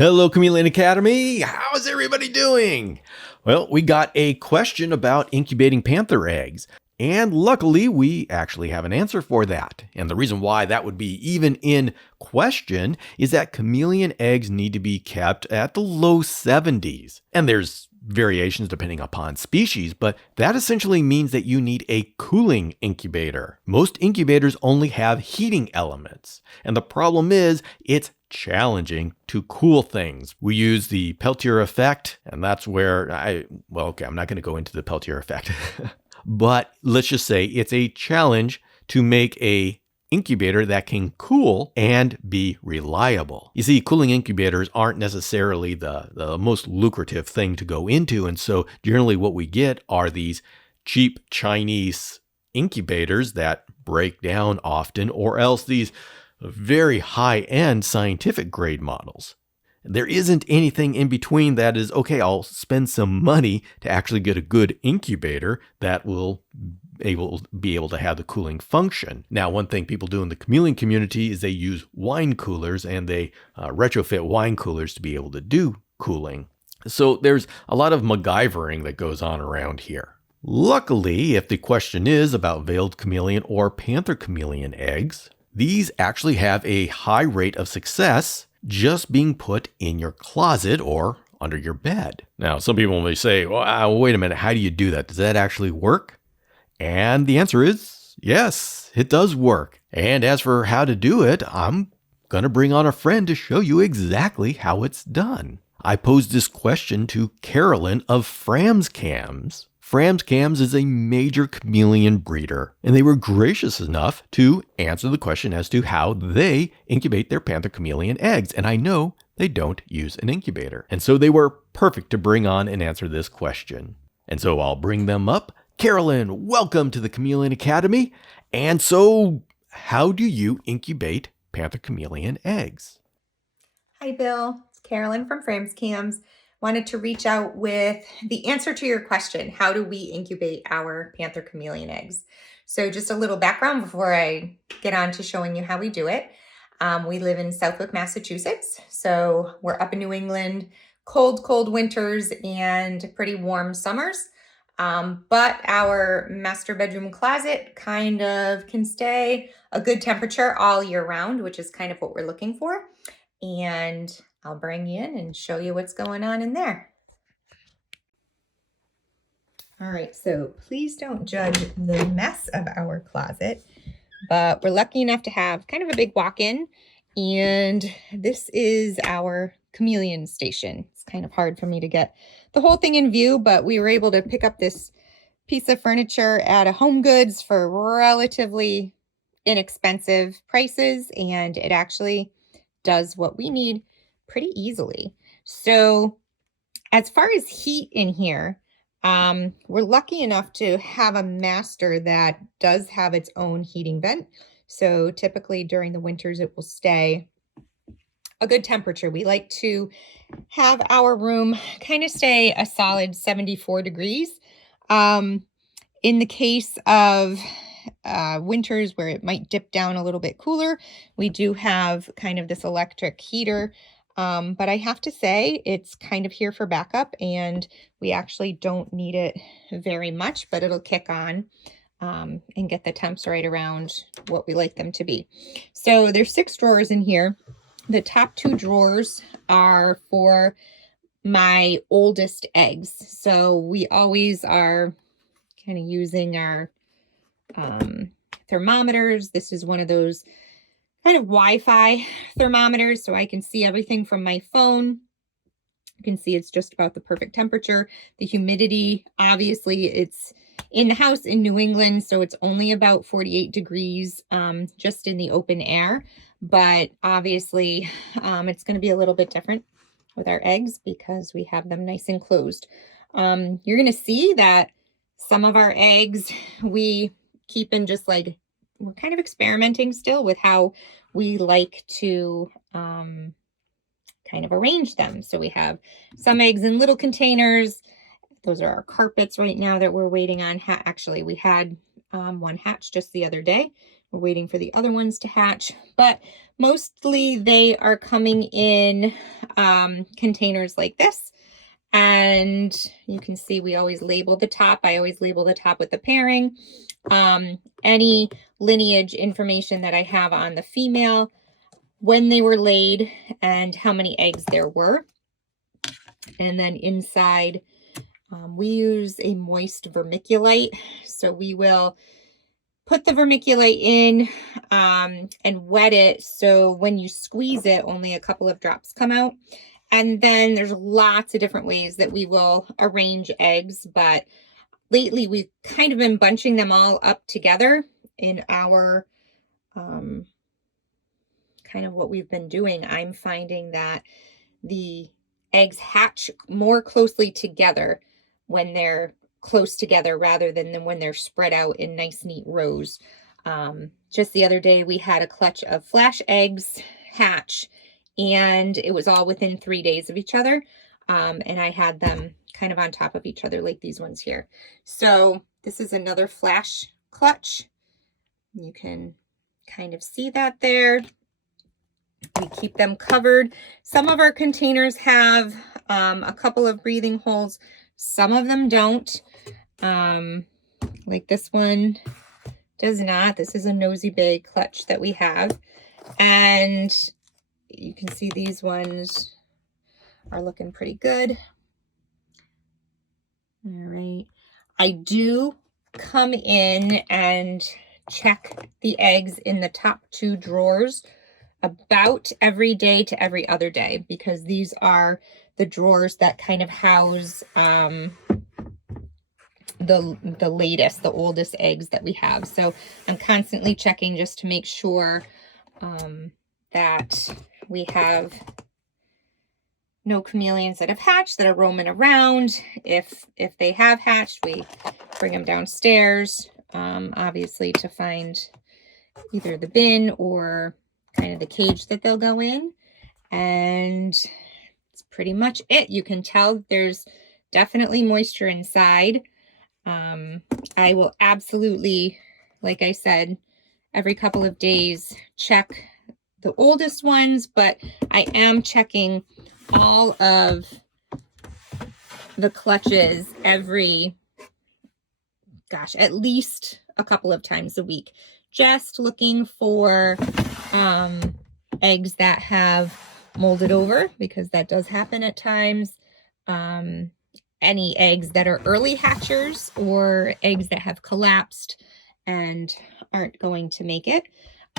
Hello, Chameleon Academy. How's everybody doing? Well, we got a question about incubating panther eggs, and luckily we actually have an answer for that. And the reason why that would be even in question is that chameleon eggs need to be kept at the low 70s. And there's variations depending upon species, but that essentially means that you need a cooling incubator. Most incubators only have heating elements, and the problem is it's challenging to cool things. We use the Peltier effect, and that's where I'm not going to go into the Peltier effect, but let's just say it's a challenge to make a incubator that can cool and be reliable. You see, cooling incubators aren't necessarily the most lucrative thing to go into, and so generally what we get are these cheap Chinese incubators that break down often, or else these very high-end scientific grade models. There isn't anything in between that is, okay, I'll spend some money to actually get a good incubator that will be able to have the cooling function. Now, one thing people do in the chameleon community is they use wine coolers, and they retrofit wine coolers to be able to do cooling. So there's a lot of MacGyvering that goes on around here. Luckily, if the question is about veiled chameleon or panther chameleon eggs, these actually have a high rate of success just being put in your closet or under your bed. Now, some people may say, well, wait a minute, how do you do that? Does that actually work? And the answer is yes, it does work. And as for how to do it, I'm going to bring on a friend to show you exactly how it's done. I posed this question to Carolyn of Fram's Chams. Fram's Chams is a major chameleon breeder, and they were gracious enough to answer the question as to how they incubate their panther chameleon eggs. And I know they don't use an incubator. And so they were perfect to bring on and answer this question. And so I'll bring them up. Carolyn, welcome to the Chameleon Academy. And so how do you incubate panther chameleon eggs? Hi, Bill. It's Carolyn from Fram's Chams. Wanted to reach out with the answer to your question. How do we incubate our panther chameleon eggs? So just a little background before I get on to showing you how we do it. We live in Southwick, Massachusetts. So we're up in New England, cold winters and pretty warm summers. But our master bedroom closet kind of can stay a good temperature all year round, which is kind of what we're looking for. And I'll bring you in and show you what's going on in there. All right, so please don't judge the mess of our closet, but we're lucky enough to have kind of a big walk-in, and this is our Chameleon Station. It's kind of hard for me to get the whole thing in view, but we were able to pick up this piece of furniture at a Home Goods for relatively inexpensive prices, and it actually does what we need pretty easily. So as far as heat in here, we're lucky enough to have a master that does have its own heating vent. So typically during the winters, it will stay a good temperature. We like to have our room kind of stay a solid 74 degrees. In the case of winters where it might dip down a little bit cooler, we do have kind of this electric heater. But I have to say it's kind of here for backup, and we actually don't need it very much, but it'll kick on and get the temps right around what we like them to be. So there's 6 drawers in here. The top 2 drawers are for my oldest eggs. So we always are kind of using our thermometers. This is one of those kind of Wi-Fi thermometers, so I can see everything from my phone. You can see it's just about the perfect temperature. The humidity, obviously, it's in the house in New England, so it's only about 48 degrees just in the open air. But obviously, it's going to be a little bit different with our eggs because we have them nice and closed. You're going to see that some of our eggs we keep in just like, we're kind of experimenting still with how we like to kind of arrange them. So we have some eggs in little containers. Those are our carpets right now that we're waiting on. Actually, we had one hatch just the other day. We're waiting for the other ones to hatch, but mostly they are coming in containers like this. And you can see we always label the top. I always label the top with the pairing. Any lineage information that I have on the female, when they were laid, and how many eggs there were. And then inside, we use a moist vermiculite. So we will put the vermiculite in and wet it. So when you squeeze it, only a couple of drops come out. And then there's lots of different ways that we will arrange eggs. But lately we've kind of been bunching them all up together in our kind of what we've been doing. I'm finding that the eggs hatch more closely together when they're close together rather than when they're spread out in nice neat rows. Just the other day we had a clutch of flash eggs hatch, and it was all within 3 days of each other. And I had them kind of on top of each other like these ones here. So this is another flash clutch. You can kind of see that there. We keep them covered. Some of our containers have a couple of breathing holes. Some of them don't. Like this one does not. This is a nosy bag clutch that we have. And you can see these ones are looking pretty good. All right. I do come in and check the eggs in the top 2 drawers about every day to every other day, because these are the drawers that kind of house the latest, the oldest eggs that we have. So I'm constantly checking just to make sure that we have no chameleons that have hatched that are roaming around. If they have hatched, we bring them downstairs, obviously to find either the bin or kind of the cage that they'll go in. And it's pretty much it. You can tell there's definitely moisture inside. I will absolutely, like I said, every couple of days check the oldest ones, but I am checking all of the clutches every, gosh, at least a couple of times a week, just looking for eggs that have molded over, because that does happen at times. Any eggs that are early hatchers or eggs that have collapsed and aren't going to make it.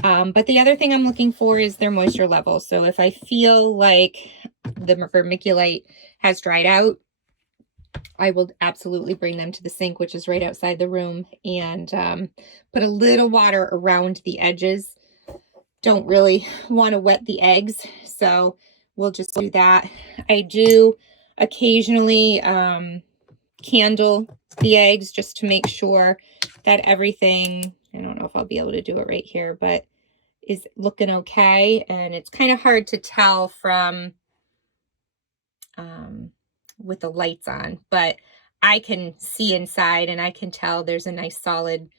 But the other thing I'm looking for is their moisture level. So if I feel like the vermiculite has dried out, I will absolutely bring them to the sink, which is right outside the room, and put a little water around the edges. Don't really want to wet the eggs, so we'll just do that. I do occasionally candle the eggs just to make sure that everything, I don't know if I'll be able to do it right here, but is looking okay. And it's kind of hard to tell from with the lights on, but I can see inside and I can tell there's a nice solid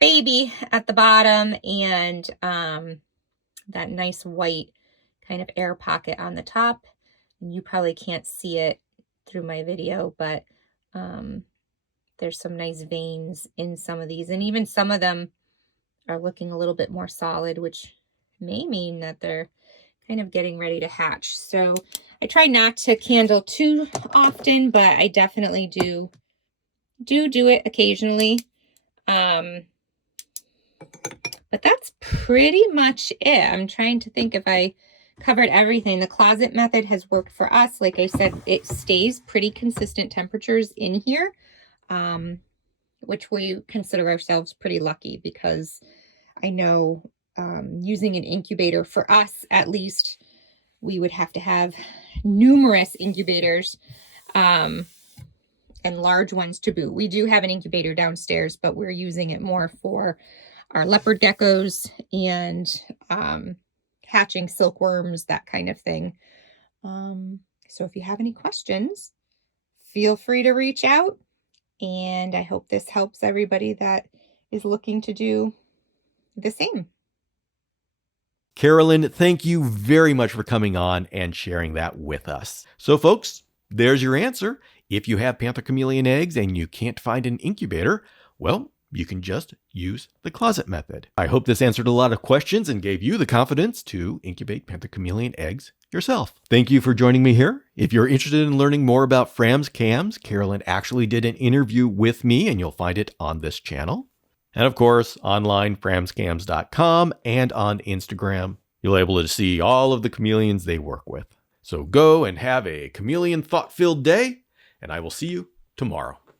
baby at the bottom, and that nice white kind of air pocket on the top. And you probably can't see it through my video, but there's some nice veins in some of these, and even some of them are looking a little bit more solid, which may mean that they're kind of getting ready to hatch. So I try not to candle too often, but I definitely do it occasionally. But that's pretty much it. I'm trying to think if I covered everything. The closet method has worked for us. Like I said, it stays pretty consistent temperatures in here, which we consider ourselves pretty lucky, because I know using an incubator, for us at least, we would have to have numerous incubators and large ones to boot. We do have an incubator downstairs, but we're using it more for our leopard geckos and hatching silkworms, that kind of thing. So if you have any questions, feel free to reach out. And I hope this helps everybody that is looking to do the same. Carolyn, thank you very much for coming on and sharing that with us. So folks, there's your answer. If you have panther chameleon eggs and you can't find an incubator, well, you can just use the closet method. I hope this answered a lot of questions and gave you the confidence to incubate panther chameleon eggs yourself. Thank you for joining me here. If you're interested in learning more about Fram's cams, Carolyn actually did an interview with me, and you'll find it on this channel. And of course, online, framscams.com, and on Instagram, you'll be able to see all of the chameleons they work with. So go and have a chameleon thought-filled day, and I will see you tomorrow.